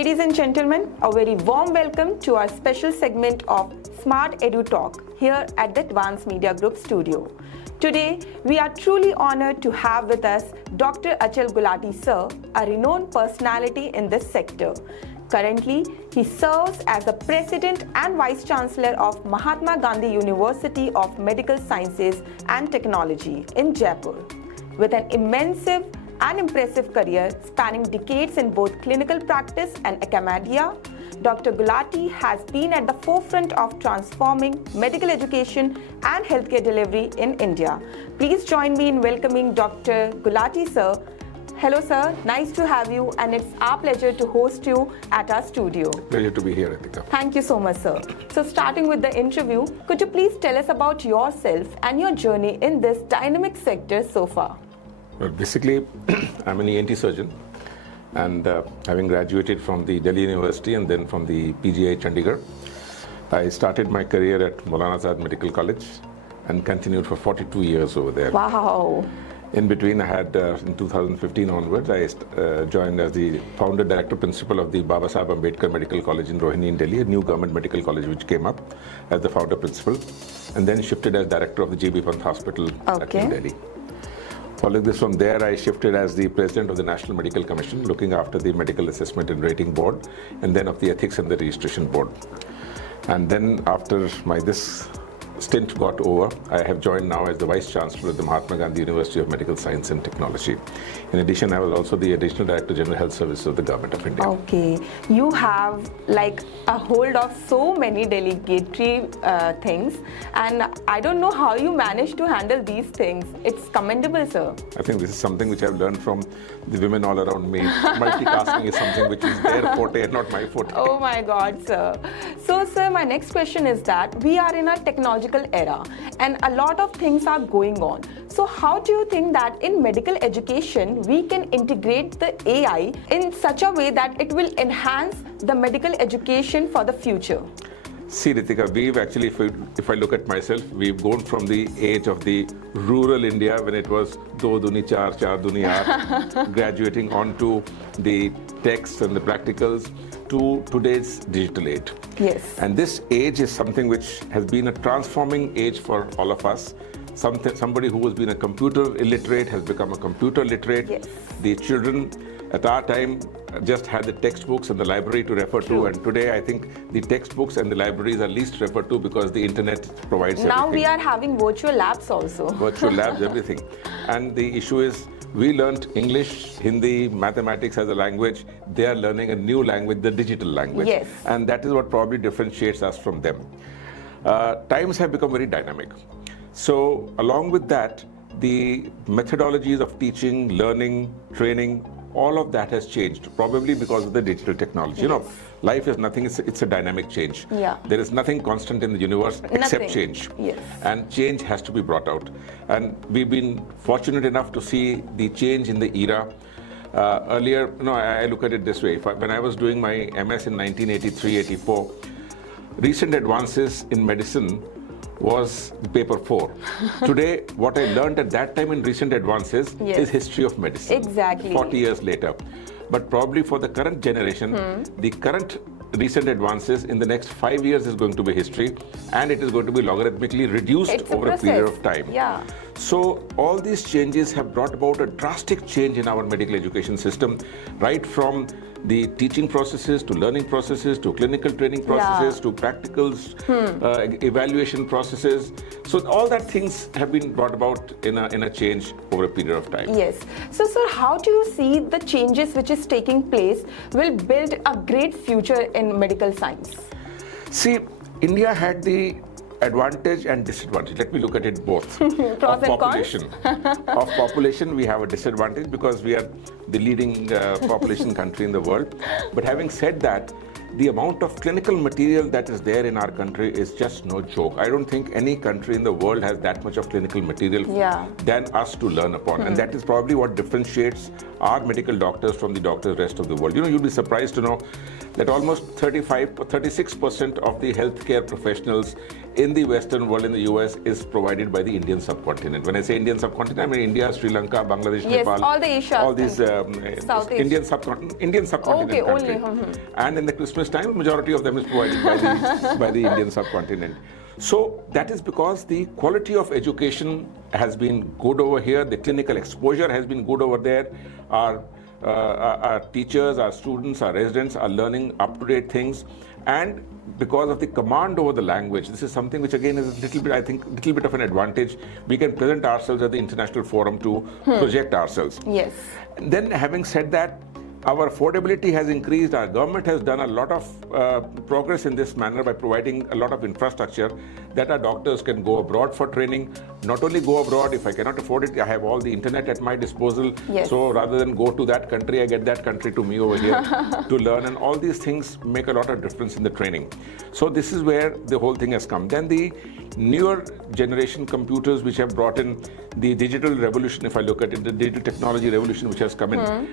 Ladies and gentlemen, a very warm welcome to our special segment of Smart Edu Talk here at the Advanced Media Group studio. Today, we are truly honored to have with us Dr. Achal Gulati sir, a renowned personality in this sector. Currently, he serves as the President and Vice-Chancellor of Mahatma Gandhi University of Medical Sciences and Technology in Jaipur. With an immense and impressive career spanning decades in both clinical practice and academia, Dr. Gulati has been at the forefront of transforming medical education and healthcare delivery in India. Please join me in welcoming Dr. Gulati sir. Hello sir, nice to have you, and it's our pleasure to host you at our studio. Pleasure to be here, Ritika. Thank you so much sir. So starting with the interview, could you please tell us about yourself and your journey in this dynamic sector so far? Well, basically, I'm an ENT surgeon, and having graduated from the Delhi University and then from the PGI Chandigarh, I started my career at Maulana Azad Medical College and continued for 42 years over there. Wow. In between, I had, in 2015 onwards, I joined as the founder, director, principal of the Baba Saheb Ambedkar Medical College in Rohini in Delhi, a new government medical college which came up as the founder principal, and then shifted as director of the GB Pant Hospital at New Delhi. Following this, from there, I shifted as the president of the National Medical Commission, looking after the Medical Assessment and Rating Board, and then of the Ethics and the Registration Board. And then after this stint got over, I have joined now as the Vice-Chancellor of the Mahatma Gandhi University of Medical Science and Technology. In addition, I was also the Additional Director General Health Services of the Government of India. Okay, you have like a hold of so many delegatory things, and I don't know how you manage to handle these things. It's commendable, sir. I think this is something which I've learned from the women all around me. Multitasking is something which is their forte and not my forte. Oh my God, sir. So, sir, my next question is that we are in a technological era and a lot of things are going on. So how do you think that in medical education we can integrate the AI in such a way that it will enhance the medical education for the future? See, Ritika, we've actually, if I look at myself, we've gone from the age of the rural India when it was do duni char, char duni aar, graduating onto the texts and the practicals to today's digital age. Yes. And this age is something which has been a transforming age for all of us. Somebody who has been a computer illiterate has become a computer literate. Yes. The children at our time just had the textbooks and the library to refer to, and today I think the textbooks and the libraries are least referred to because the internet provides now everything. We are having virtual labs also. Virtual labs, everything. And the issue is, we learnt English, Hindi, mathematics as a language. They are learning a new language, the digital language. Yes. And that is what probably differentiates us from them. Times have become very dynamic. So along with that, the methodologies of teaching, learning, training, all of that has changed, probably because of the digital technology. Yes. You know, life is nothing, it's a dynamic change. Yeah. There is nothing constant in the universe except change. Yes. And change has to be brought out. And we've been fortunate enough to see the change in the era. Earlier, I look at it this way. When I was doing my MS in 1983-84, recent advances in medicine was paper 4. Today, what I learned at that time in recent advances is history of medicine. Exactly. 40 years later. But probably for the current generation, the current recent advances in the next 5 years is going to be history, and it is going to be logarithmically reduced over a period of time. Yeah. So all these changes have brought about a drastic change in our medical education system, right from the teaching processes to learning processes to clinical training processes to practicals, evaluation processes. So all that things have been brought about in a change over a period of time. Yes. So, sir, how do you see the changes which is taking place will build a great future in medical science? See, India had the advantage and disadvantage. Let me look at it both. Pros of and population. Of population, we have a disadvantage because we are the leading population country in the world. But having said that, the amount of clinical material that is there in our country is just no joke. I don't think any country in the world has that much of clinical material than us to learn upon. And that is probably what differentiates our medical doctors from the doctors rest of the world. You know, you'll be surprised to know that almost 35 or 36% of the healthcare professionals in the Western world, in the US, is provided by the Indian subcontinent. When I say Indian subcontinent, I mean India, Sri Lanka, Bangladesh, Yes, Nepal, all the Asia, all these South Indian subcontinent Okay, countries. only. And in the Christmas time, majority of them is provided by the Indian subcontinent. So that is because the quality of education has been good over here, the clinical exposure has been good over there. Our teachers, our students, our residents are learning up-to-date things, and because of the command over the language, this is something which again is a little bit, I think, little bit of an advantage. We can present ourselves at the international forum to project ourselves. Yes. And then having said that, our affordability has increased. Our government has done a lot of progress in this manner by providing a lot of infrastructure that our doctors can go abroad for training. Not only go abroad, if I cannot afford it, I have all the internet at my disposal. Yes. So rather than go to that country, I get that country to me over here to learn. And all these things make a lot of difference in the training. So this is where the whole thing has come. Then the newer generation computers which have brought in the digital revolution, if I look at it, the digital technology revolution which has come in.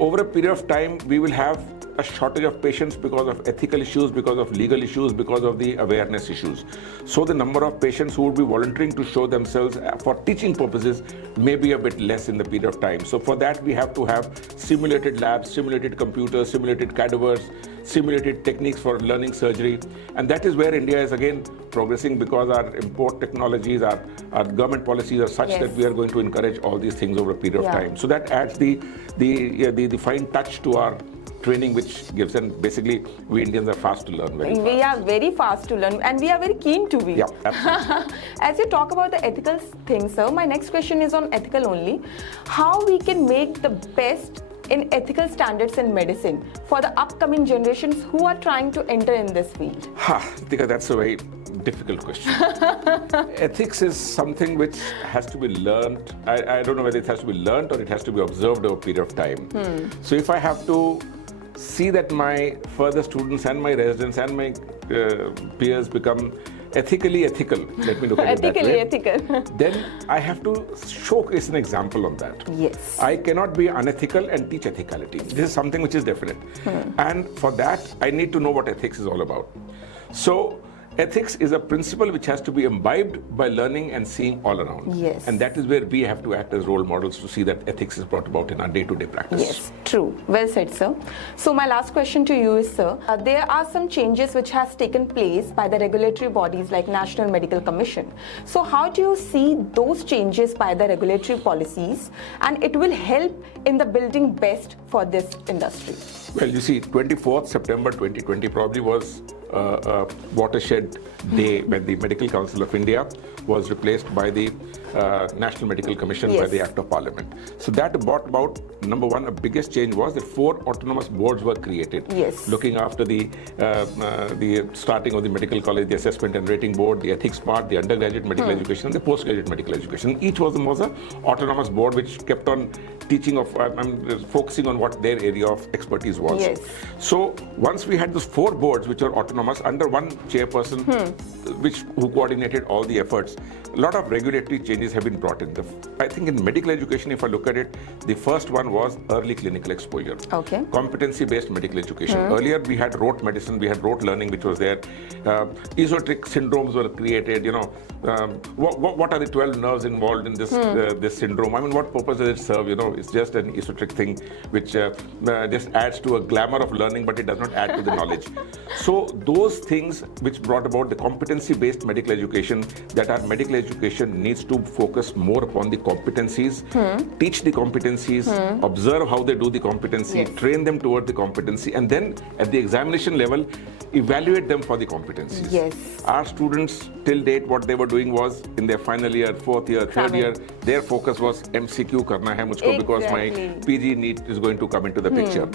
Over a period of time, we will have a shortage of patients because of ethical issues, because of legal issues, because of the awareness issues. So the number of patients who would be volunteering to show themselves for teaching purposes may be a bit less in the period of time. So for that, we have to have simulated labs, simulated computers, simulated cadavers, simulated techniques for learning surgery. And that is where India is again progressing, because our import technologies, our government policies are such that we are going to encourage all these things over a period of time. So that adds the fine touch to our training, which gives, and basically we Indians are fast to learn very fast. We are very fast to learn, and we are very keen to be. Yeah, absolutely. As you talk about the ethical things, sir, my next question is on ethical only. How we can make the best in ethical standards in medicine for the upcoming generations who are trying to enter in this field? Tika, that's a very difficult question. Ethics is something which has to be learned. I don't know whether it has to be learned or it has to be observed over a period of time. So if I have to see that my further students and my residents and my peers become ethically ethical, let me look at it that way. Ethically ethical. Then I have to showcase an example of that. Yes. I cannot be unethical and teach ethicality. This is something which is definite. And for that, I need to know what ethics is all about. So ethics is a principle which has to be imbibed by learning and seeing all around. Yes. And that is where we have to act as role models to see that ethics is brought about in our day-to-day practice. Yes, true. Well said, sir. So my last question to you is, sir, there are some changes which has taken place by the regulatory bodies like National Medical Commission. So how do you see those changes by the regulatory policies, and it will help in the building best for this industry? Well, you see, 24th September 2020 probably was a watershed day when the Medical Council of India was replaced by the National Medical Commission by the Act of Parliament. So that brought about, number one, the biggest change was that 4 autonomous boards were created, looking after the starting of the medical college, the assessment and rating board, the ethics part, the undergraduate medical education, and the postgraduate medical education. Each was an autonomous board which kept on teaching of, focusing on what their area of expertise was. Yes. So once we had those 4 boards which are autonomous under one chairperson, who coordinated all the efforts, a lot of regulatory changes have been brought in. I think in medical education, if I look at it, the first one was early clinical exposure. Okay. Competency-based medical education. Earlier we had rote medicine, we had rote learning which was there. Esoteric syndromes were created, what are the 12 nerves involved in this this syndrome? I mean, what purpose does it serve? It's just an esoteric thing which just adds to a glamour of learning, but it does not add to the knowledge. So those things which brought about the competency-based medical education, that our medical education needs to focus more upon the competencies, teach the competencies, observe how they do the competency, train them toward the competency, and then at the examination level, evaluate them for the competencies. Yes. Our students till date, what they were doing was in their final year, 4th year, 3rd year, their focus was MCQ karna hai mujhko because my PG NEET is going to come into the picture.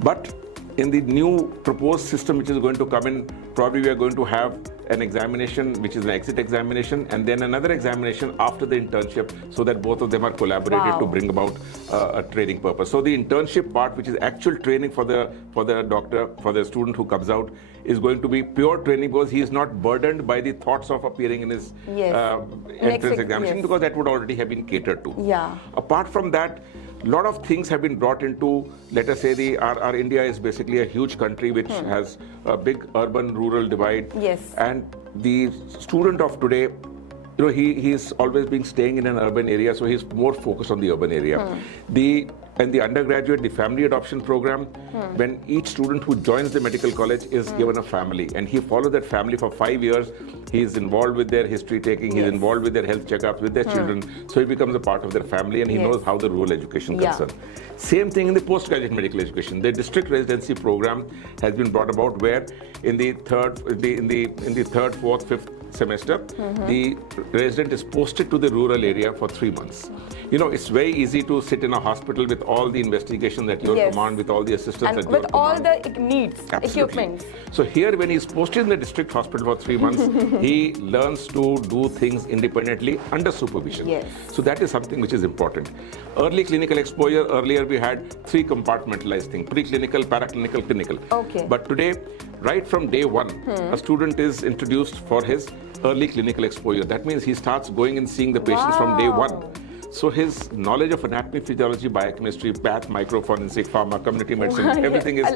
But in the new proposed system which is going to come in, probably we are going to have an examination which is an exit examination and then another examination after the internship, so that both of them are collaborated to bring about a training purpose. So the internship part, which is actual training for the doctor, for the student who comes out, is going to be pure training because he is not burdened by the thoughts of appearing in his entrance examination, because that would already have been catered to. Apart from that, lot of things have been brought into, let us say, our India is basically a huge country which has a big urban-rural divide. Yes. And the student of today, he's always been staying in an urban area, so he's more focused on the urban area. And the undergraduate, the family adoption program, when each student who joins the medical college is given a family, and he follows that family for 5 years. He's involved with their history taking, he's involved with their health checkups, with their children, so he becomes a part of their family, and he knows how the rural education concerns. Same thing in the postgraduate medical education. The district residency program has been brought about, where in the third, fourth, fifth semester, the resident is posted to the rural area for 3 months. It's very easy to sit in a hospital with all the investigation at your command, with all the assistance and at your with all the needs, equipment. So here, when he's posted in the district hospital for 3 months, he learns to do things independently under supervision. So that is something which is important. Early clinical exposure, earlier we had 3 compartmentalized things: preclinical, paraclinical, clinical. But today, right from day 1, a student is introduced for his early clinical exposure. That means he starts going and seeing the patients from day 1. So his knowledge of anatomy, physiology, biochemistry, path, microforensic, pharma, community medicine, everything is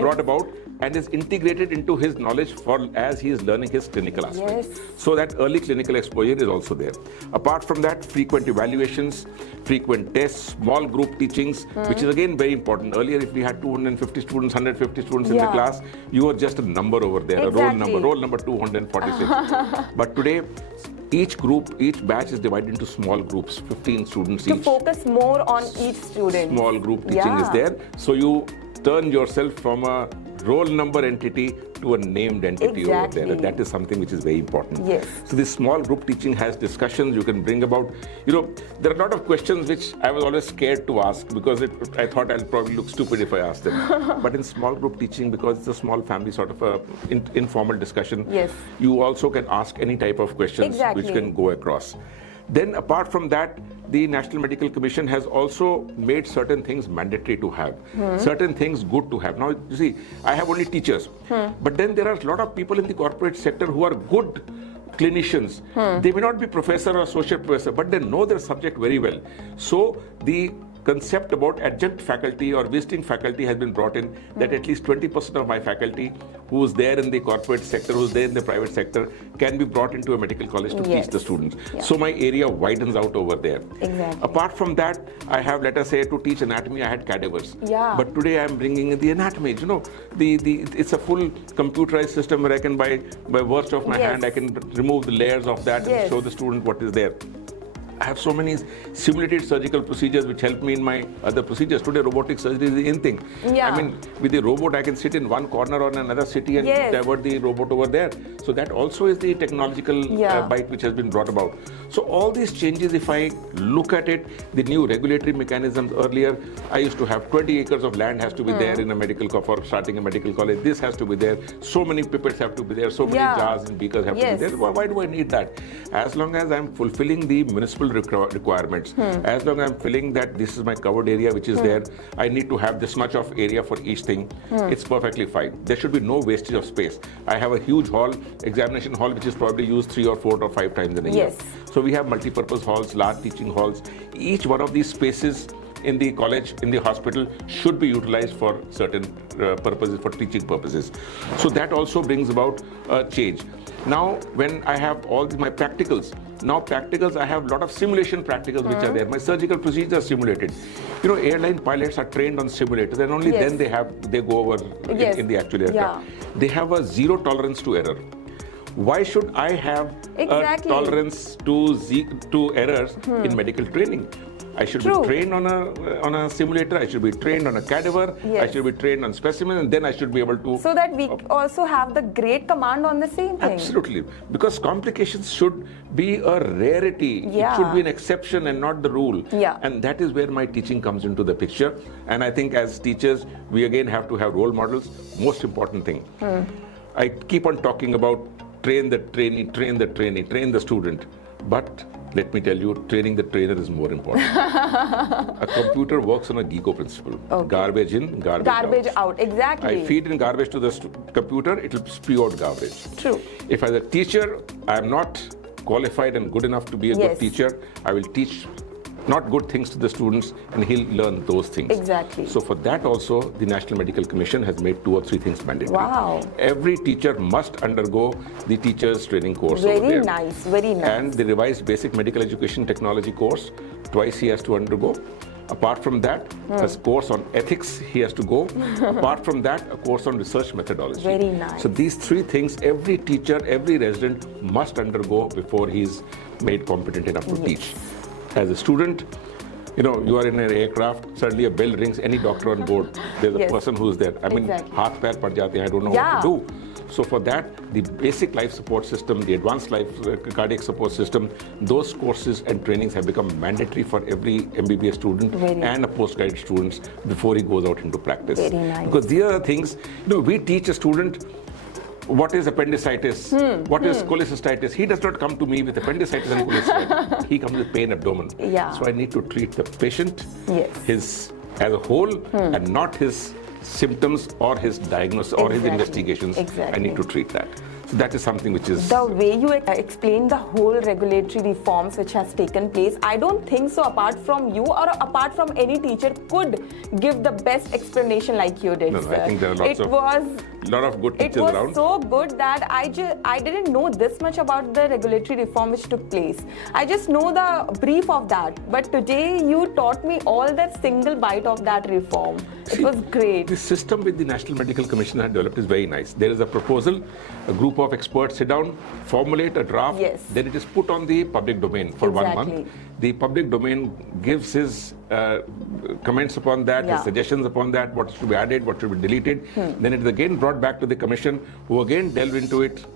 brought about and is integrated into his knowledge as he is learning his clinical aspect. So that early clinical exposure is also there. Apart from that, frequent evaluations, frequent tests, small group teachings, which is again very important. Earlier, if we had 250 students, 150 students in the class, you were just a number over there, a roll number 246. But today, each batch is divided into small groups, 15 students each. To focus more on each student. Small group teaching is there. So you turn yourself from a roll number entity to a named entity over there. And that is something which is very important. So this small group teaching has discussions you can bring about. There are a lot of questions which I was always scared to ask, because I thought I'll probably look stupid if I asked them. But in small group teaching, because it's a small family sort of a informal discussion, you also can ask any type of questions which can go across. Then apart from that, the National Medical Commission has also made certain things mandatory to have, certain things good to have. Now, you see, I have only teachers, but then there are a lot of people in the corporate sector who are good clinicians. They may not be professor or associate professor, but they know their subject very well. So the concept about adjunct faculty or visiting faculty has been brought in, that at least 20% of my faculty who is there in the corporate sector, who is there in the private sector, can be brought into a medical college to teach the students. So my area widens out over there. Apart from that, I have, let us say, to teach anatomy, I had cadavers. But today I am bringing in the anatomy. It's a full computerized system where I can, by virtue of my hand, I can remove the layers of that and show the student what is there. I have so many simulated surgical procedures which help me in my other procedures. Today, robotic surgery is the in thing. I mean, with the robot, I can sit in one corner or another city and divert the robot over there. So that also is the technological bite which has been brought about. So all these changes, if I look at it, the new regulatory mechanisms, earlier, I used to have 20 acres of land has to be there in a medical, for starting a medical college. This has to be there. So many pipettes have to be there. So many jars and beakers have to be there. Why do I need that? As long as I'm fulfilling the municipal requirements, as long as I'm feeling that this is my covered area which is there, I need to have this much of area for each thing, it's perfectly fine. There should be no wastage of space. I have a huge hall, examination hall, which is probably used 3 or 4 or 5 times in a year. So we have multi-purpose halls, large teaching halls. Each one of these spaces in the college, in the hospital, should be utilized for certain purposes, for teaching purposes. So that also brings about a change. Now, when I have all my practicals, I have a lot of simulation practicals which are there. My surgical procedures are simulated. Airline pilots are trained on simulators, and only then they go over in the actual aircraft. They have a zero tolerance to error. Why should I have a tolerance to errors in medical training? I should be trained on a simulator, I should be trained on a cadaver, I should be trained on specimen, and then I should be able to... So that we also have the great command on the same thing. Absolutely. Because complications should be a rarity. It should be an exception and not the rule. And that is where my teaching comes into the picture. And I think as teachers, we again have to have role models. Most important thing. I keep on talking about train the trainee, train the trainee, train the student. But let me tell you, training the trainer is more important. A computer works on a GIGO principle. Garbage in, garbage out. Exactly. I feed in garbage to the computer, it will spew out garbage. True. If as a teacher, I am not qualified and good enough to be a good teacher, I will teach not good things to the students, and he'll learn those things. Exactly. So for that also, the National Medical Commission has made 2 or 3 things mandatory. Wow. Every teacher must undergo the teacher's training course over Very there. nice, very nice. And the revised basic medical education technology course, twice he has to undergo. Apart from that, a course on ethics he has to go. Apart from that, a course on research methodology. Very nice. So these 3 things every teacher, every resident must undergo before he's made competent enough to teach. As a student, you are in an aircraft, suddenly a bell rings, any doctor on board, there's a person who's there. I mean, haath pair pad jate hain, I don't know what to do. So for that, the basic life support system, the advanced life cardiac support system, those courses and trainings have become mandatory for every MBBS student and a postgraduate students before he goes out into practice. Very nice. Because these are the things, we teach a student what is appendicitis, what is cholecystitis. He does not come to me with appendicitis and cholecystitis. He comes with pain abdomen. Yeah. So I need to treat the patient Yes. as a whole and not his symptoms or his diagnosis or his investigations. I need to treat that. So that is something which is... The way you explain the whole regulatory reforms which has taken place, I don't think so apart from you or apart from any teacher could give the best explanation like you did, No, sir. I think there are lots of good teachers around. It was so good that I didn't know this much about the regulatory reform which took place. I just know the brief of that. But today you taught me all that single bite of that reform. It was great. The system with the National Medical Commission had developed is very nice. There is a proposal, a group of experts sit down, formulate a draft, then it is put on the public domain for 1 month. The public domain gives his comments upon that, his suggestions upon that, what should be added, what should be deleted. Then it is again brought back to the commission, who again delve into it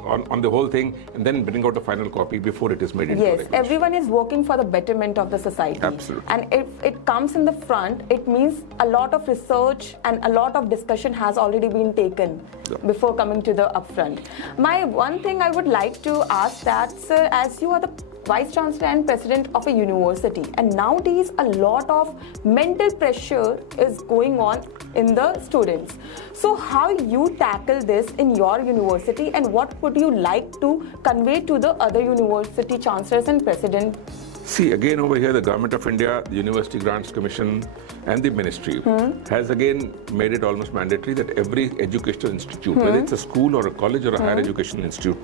on the whole thing, and then bring out a final copy before it is made into Yes, everyone is working for the betterment of the society. Absolutely. And if it comes in the front, it means a lot of research and a lot of discussion has already been taken before coming to the upfront. My one thing I would like to ask that, sir, as you are the Vice-Chancellor and President of a university, and nowadays a lot of mental pressure is going on in the students. So how you tackle this in your university, and what would you like to convey to the other university chancellors and presidents? See, again over here, the Government of India, the University Grants Commission and the Ministry has again made it almost mandatory that every educational institute, whether it's a school or a college or a higher educational institute,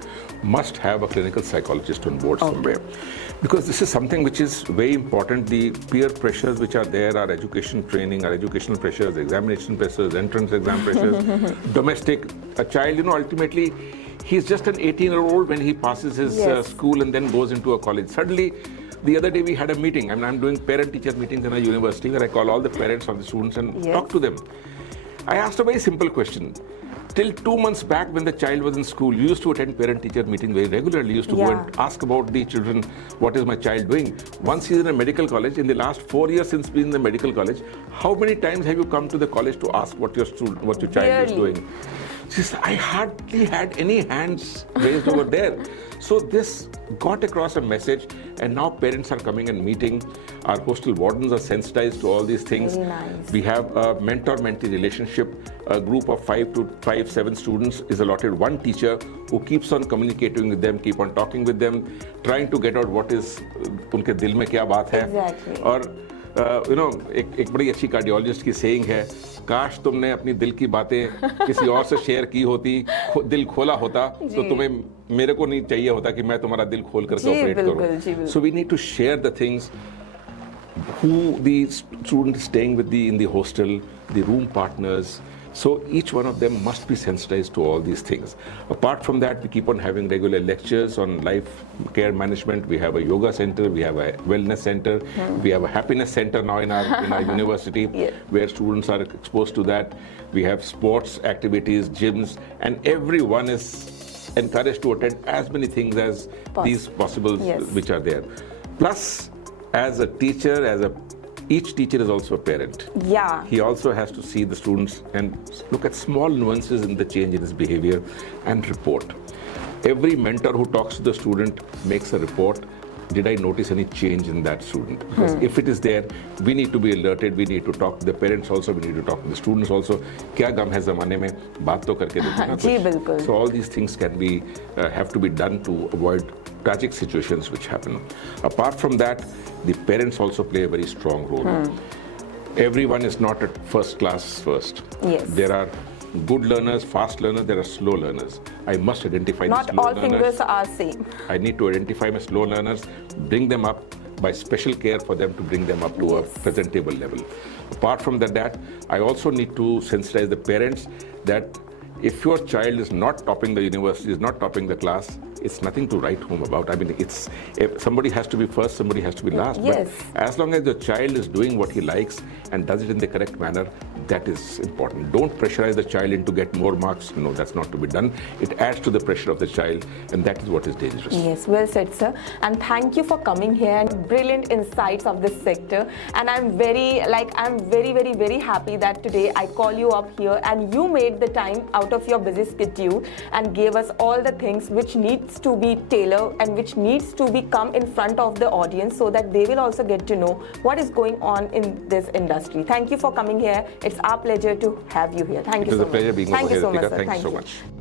must have a clinical psychologist on board somewhere. Because this is something which is very important. The peer pressures which are there, our education training, our educational pressures, examination pressures, entrance exam pressures, domestic, a child, ultimately, he's just an 18-year-old when he passes his school and then goes into a college. Suddenly, the other day we had a meeting, and I'm doing parent-teacher meetings in a university where I call all the parents of the students and talk to them. I asked a very simple question. Till 2 months back when the child was in school, you used to attend parent-teacher meetings very regularly. You used to go and ask about the children, what is my child doing? Once he's in a medical college, in the last 4 years since being in the medical college, how many times have you come to the college to ask what your child is doing? She said, I hardly had any hands raised over there. So this got across a message, and now parents are coming and meeting. Our hostel wardens are sensitized to all these things. Very nice. We have a mentor-mentee relationship. A group of 7 students is allotted one teacher who keeps on communicating with them, keep on talking with them, trying to get out what is unke dil mein kya baat hai. Exactly. Or एक बड़ी अच्छी cardiologist की saying है, काश तुमने अपनी दिल की बातें किसी और से शेयर की होती, दिल खोला होता, तो तुम्हें मेरे को नहीं चाहिए होता कि मैं तुम्हारा दिल खोल करके ऑपरेट करूं. So we need to share the things, who the student is staying with in the hostel, the room partners. So each one of them must be sensitized to all these things. Apart from that, we keep on having regular lectures on life care management. We have a yoga center, we have a wellness center, we have a happiness center now in our university, where students are exposed to that. We have sports activities, gyms, and everyone is encouraged to attend as many things as these possibles which are there. Plus, as a teacher, each teacher is also a parent. Yeah. He also has to see the students and look at small nuances in the change in his behavior and report. Every mentor who talks to the student makes a report. Did I notice any change in that student? Because if it is there, we need to be alerted. We need to talk to the parents also. We need to talk to the students also. क्या गम है ज़माने में, बात तो करके देखो ना कुछ. जी बिल्कुल. So all these things can be have to be done to avoid tragic situations which happen. Apart from that, the parents also play a very strong role. Everyone is not at first class first. Yes. There are good learners, fast learners, there are slow learners. I must identify the slow Not all learners. fingers are same. I need to identify my slow learners, bring them up by special care for them to bring them up to a presentable level. Apart from that, I also need to sensitize the parents that if your child is not topping the university, is not topping the class, it's nothing to write home about. I mean, if somebody has to be first, somebody has to be last. Yes. But as long as the child is doing what he likes and does it in the correct manner, that is important. Don't pressurize the child into get more marks. No, that's not to be done. It adds to the pressure of the child, and that is what is dangerous. Yes, well said, sir. And thank you for coming here and brilliant insights of this sector. And I'm very, very happy that today I call you up here and you made the time out of your busy schedule and gave us all the things which needs to be tailored and which needs to be come in front of the audience so that they will also get to know what is going on in this industry. Thank you for coming here. It's our pleasure to have you here. Thank you so much. It was a pleasure being over here, Thank you so much, Ritika. sir. Thank you so much.